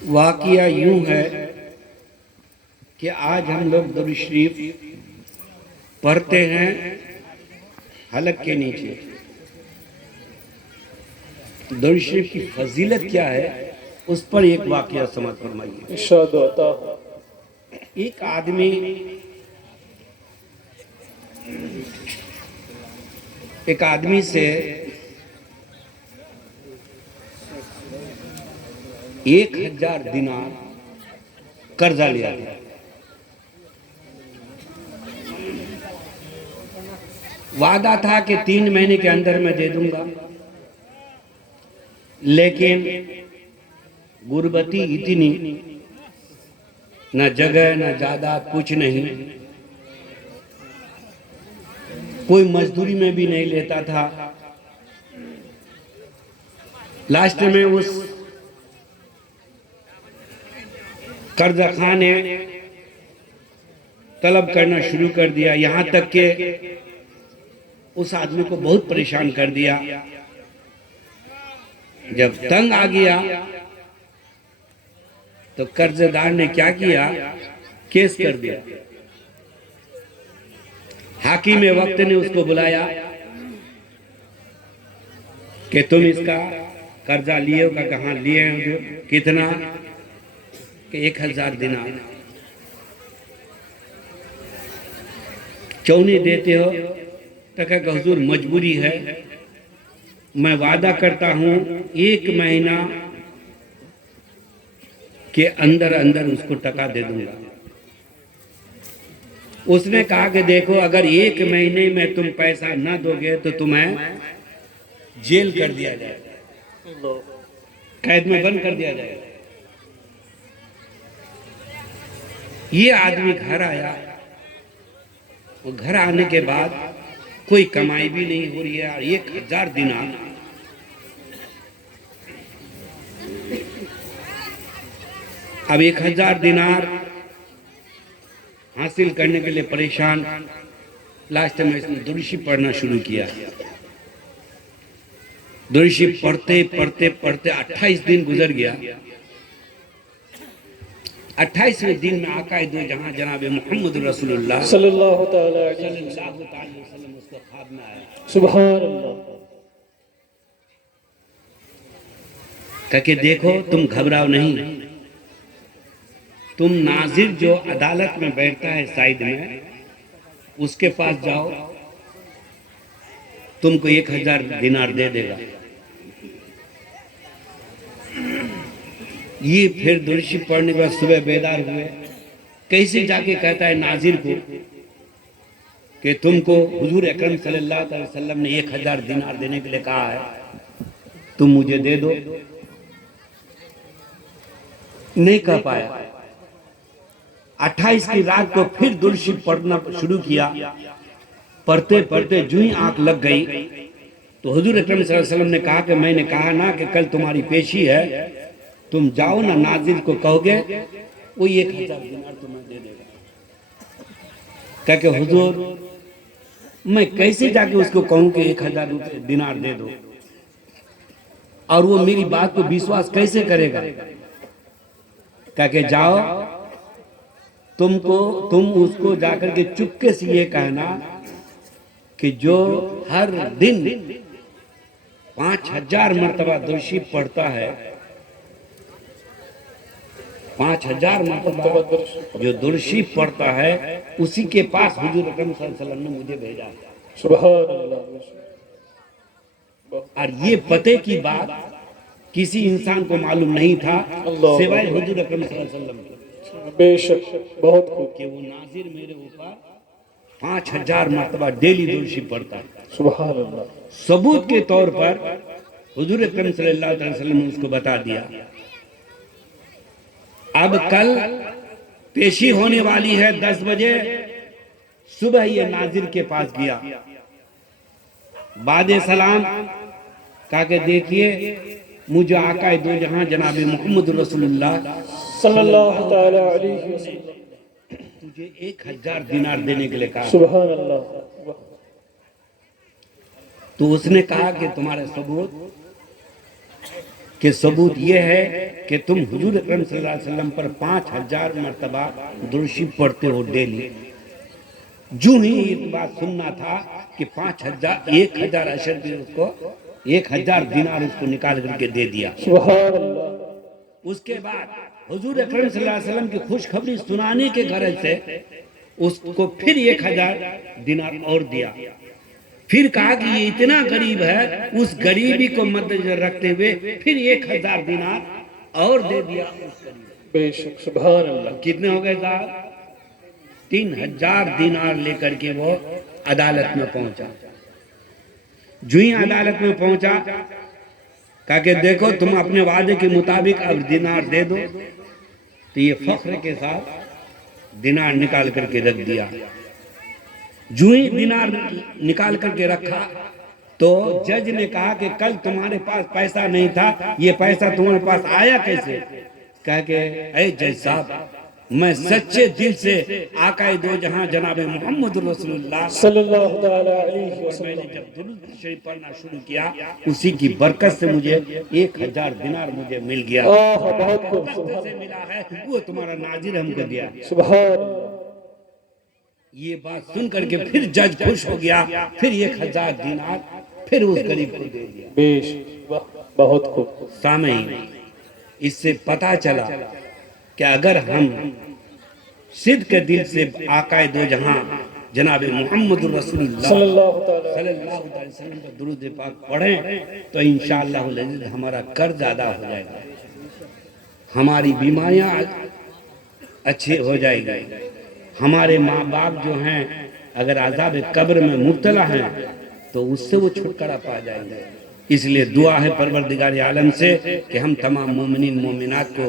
वाक़िया यूं है कि आज हम लोग दुरूद शरीफ पढ़ते हैं हलक के नीचे। दुरूद शरीफ की फजीलत क्या है उस पर एक वाक़िया समझ फरमाइए। इरशाद होता एक आदमी से 1000 दिनार कर्जा लिया था। वादा था कि 3 महीने के अंदर मैं दे दूंगा, लेकिन गुर्बती इतनी, न जगह न जायदाद, कुछ नहीं, कोई मजदूरी में भी नहीं लेता था। लास्ट में उस कर्जखा ने तलब करना शुरू कर दिया, यहां तक कि उस आदमी को बहुत परेशान कर दिया। जब तंग आ गया तो कर्जदार ने क्या किया, केस कर दिया। हाकिम वक्त ने उसको बुलाया कि तुम इसका कर्जा लिए हो? का कहाँ लिए हो? कितना? कि 1000 दिनार। क्यों नहीं देते हो? तो कहा हुजूर मजबूरी है, मैं वादा करता हूं 1 महीना के अंदर अंदर उसको टका दे दूंगा। उसने कहा कि देखो, अगर 1 महीने में तुम पैसा न दोगे तो तुम्हें जेल कर दिया जाएगा, कैद में बंद कर दिया जाएगा। ये आदमी घर आया, और घर आने के बाद कोई कमाई भी नहीं हो रही है। 1000 दिनार अब 1000 दिनार हासिल करने के लिए परेशान। लास्ट में इसने दुरूद शरीफ पढ़ना शुरू किया। दुरूद शरीफ पढ़ते पढ़ते पढ़ते 28 दिन गुजर गया। 28वें दिन में आका दो जहां जनाब मोहम्मद रसूलुल्लाह सल्लल्लाहु तआला अलैहि वसल्लम उसको ख्वाब में आया। सुभान अल्लाह। कह के देखो, तुम घबराओ नहीं, तुम नाजिर जो अदालत में बैठता है साइड में, उसके पास जाओ, तुमको 1000 दिनार दे देगा। ये फिर दुरूद शरीफ पढ़ने के बाद सुबह बेदार हुए। कैसे जाके कहता है नाजिर को कि तुमको हुजूर अकरम सल्लल्लाहु अलैहि वसल्लम ने 1000 दिनार देने के लिए कहा है, तुम मुझे दे दो। नहीं कह पाया। 28 की रात को फिर दुरूद शरीफ पढ़ना शुरू किया। पढ़ते पढ़ते जो ही आंख लग गई तो हुजूर अकरम सल्लल्लाहु अलैहि वसल्लम ने कहा कि मैंने कहा ना कि कल तुम्हारी पेशी है, तुम जाओ ना, नाजिर को कहोगे वो 1000 दिनार तुम्हें दे देगा। कह के हुजूर मैं कैसे जाके उसको कहूं कि 1000 दिनार दे दो, और वो मेरी बात को विश्वास कैसे करेगा? कह के जाओ, तुम उसको जाकर के चुपके से ये कहना कि जो हर दिन 5000 मर्तबा दुरूद शरीफ पढ़ता है, 5000 मर्तबा जो दुरूद शरीफ पढ़ता है, उसी के पास हुजूर अकरम सल्लल्लाहु अलैहि वसल्लम ने मुझे भेजा। सुभान अल्लाह। और ये पते की बात किसी इंसान को मालूम नहीं था सिवाय हुजूर अकरम सल्लल्लाहु अलैहि वसल्लम के। बेशक बहुत खूब कि वो नाजिर मेरे ऊपर 5000 मर्तबा डेली दुरूद शरीफ पढ़ता है। सुभान अल्लाह। सबूत के तौर पर हुजूर अकरम सल्लल्लाहु अलैहि वसल्लम ने उसको बता दिया। अब कल पेशी होने वाली है 10 बजे सुबह। ये नाजिर के पास गया, बादे सलाम कहा के देखिए, मुझे आका दो जहां जनाब मोहम्मद रसूलुल्लाह सल्लल्लाहु तआला अलैहि वसल्लम तुझे 1000 दिनार देने के लिए कहा। सुभान अल्लाह। तो उसने कहा कि तुम्हारे सबूत? कि सबूत ये है कि तुम हुजूर अकरम सल्लल्लाहु अलैहि वसल्लम पर 5000 मरतबा दुरूद शरीफ पढ़ते हो डेली। जो ही एक बात सुनना था कि 1000 अशर भी उसको 1000 दिनार उसको निकाल करके दे दिया। सुभान अल्लाह। उसके बाद हुजूर अकरम सल्लल्लाहु अलैहि वसल्लम की खुशखबरी सुनाने के गरज से उसको फिर 1000 दिनार और दिया। फिर कहा कि ये इतना गरीब है, उस गरीबी को मद्देनजर रखते हुए फिर 1000 दिनार और दे दिया उस गरीब। बेशक सुभान अल्लाह। कितने हो गए साहब? 3000 दिनार लेकर के वो अदालत में पहुंचा। जो ही अदालत में पहुंचा, कहा कि देखो तुम अपने वादे के मुताबिक अब दिनार दे दो। तो ये फख्र के साथ दिनार निकाल करके रख दिया। जो ही दिनार निकाल करके रखा तो जज ने कहा कि कल तुम्हारे पास पैसा नहीं था, ये पैसा तुम्हारे पास आया कैसे? कहा कि ऐ जज साहब, मैं सच्चे दिल से आकाए दो जहां जनाब मोहम्मद रसूलुल्लाह सल्लल्लाहु ताला अलैहि मैंने वसल्लम जब दुरूद शरीफ पढ़ना शुरू किया, उसी की बरकत से मुझे 1000 दिनार मुझे मिल गया। बहुत खूब। बरकत से मिला है, वो तुम्हारा नाजिर हमको दिया। सुभान अल्लाह। ये बात सुन करके फिर जज खुश हो गया, फिर 1000 दिनार फिर उस गरीब को दे दिया। बेशक बहुत खूब। सामईन, इससे पता चला कि अगर हम सिद्ध के दिल से आकाए दो जहां जनाब मोहम्मद रसूलुल्लाह सल्लल्लाहु ताला सल्लल्लाहु अलैहि वसल्लम का दुरूद पाक पढ़ें तो इंशाअल्लाह अज़ीज़ हमारा कर्ज अदा हो जाएगा, हमारी बीमारियां अच्छी हो जाएगी, हमारे माँ बाप जो हैं अगर अज़ाब कब्र में मुब्तला हैं तो उससे वो छुटकारा पा जाएंगे। इसलिए दुआ है परवरदिगार आलम से कि हम तमाम मोमिनीन मोमिनात को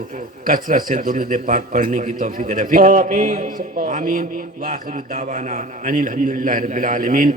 कसरत से दुरूद पाक पढ़ने की तौफीक रफीक आमीन। आमीन। व आखिर दावाना अनिल हम्दुलिल्लाहि रब्बिल आलमीन।